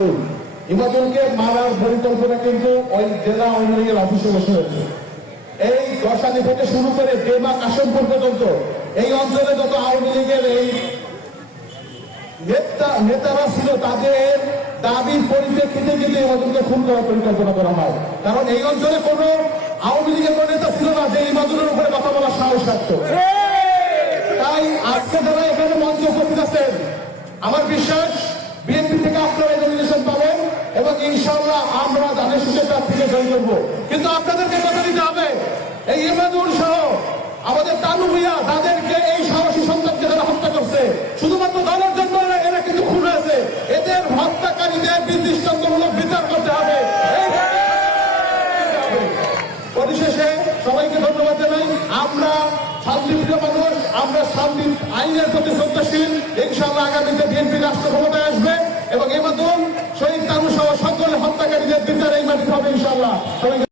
ইমাদুলকে মারার পরিকল্পনা কিন্তু ওই জেলা আওয়ামী লীগের অফিসে বসে হয়েছে। এই দশানি থেকে শুরু করে দেবা কাশিমপুর পর্যন্ত এই অঞ্চলে যত আওয়ামী লীগের এই নেতারা ছিল তাদের দাবির পরিপ্রেক্ষিতে কিন্তু ইমাদুলকে খুন করার পরিকল্পনা করা হয়। কারণ এই অঞ্চলে কোন আওয়ামী লীগের কোন নেতা ছিল না যে ইমাদুলের উপরে কথা বলার সাহস রাখত। তাই আজকে যারা এখানে মঞ্চে উপস্থিত আছেন, আমার বিশ্বাস বিএনপি থেকে আপনারা নমিনেশন পাবেন এবং ইনশাআল্লাহ আমরা ধানের শীষের প্রার্থীকে জয় করবো। কিন্তু আপনাদেরকে কথা দিতে হবে, এই ইমাদুল সহ আমাদের তানু ভূঁইয়া তাদেরকে এই সাহসী সন্তানকে যারা হত্যা করছে শুধুমাত্র দলের জন্য এরা কিন্তু খুন হয়েছে, এদের হত্যাকারীদের দৃষ্টান্তমূলক বিচার করতে হবে। পরিশেষে সবাইকে ধন্যবাদ জানাই। আমরা শান্তিপ্রিয় মানুষ, আমরা শান্তি আইনের প্রতি শ্রদ্ধাশীল। ইনশাআল্লাহ আগামীতে বিএনপি রাষ্ট্র ক্ষমতায় আসবে এবং এ মাধ্যম শহীদ তানু সহ সকল হত্যাকারীদের বিচার এই মাটিতে হবে ইনশাআল্লাহ।